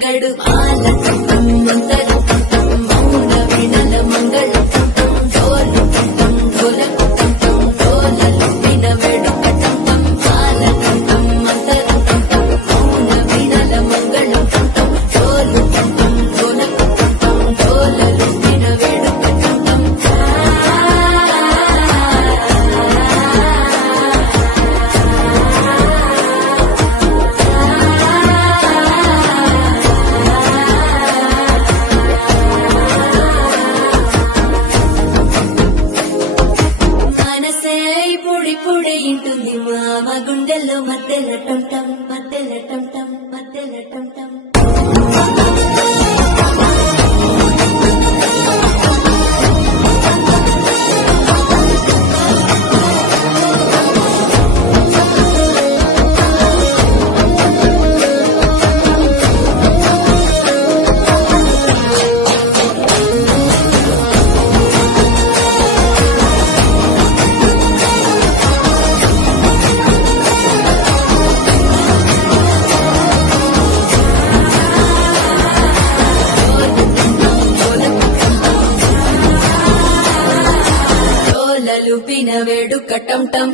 గడు ఆలకం మంతరం మౌన వినల మంగళం డోలు ఢోలకు డోలలు విన వేడుకటం ఆలకం మంతరం మౌన వినల మంగళం డోలు ఢోలకు డోలలు విన వేడుకటం మనసే పొడి పొడి ఇంటుంది మామ గుండెల్లో మధ్యల టంటం మధ్యల టంటం మధ్యల టంటం డోలలు పిన వేడుకటం టం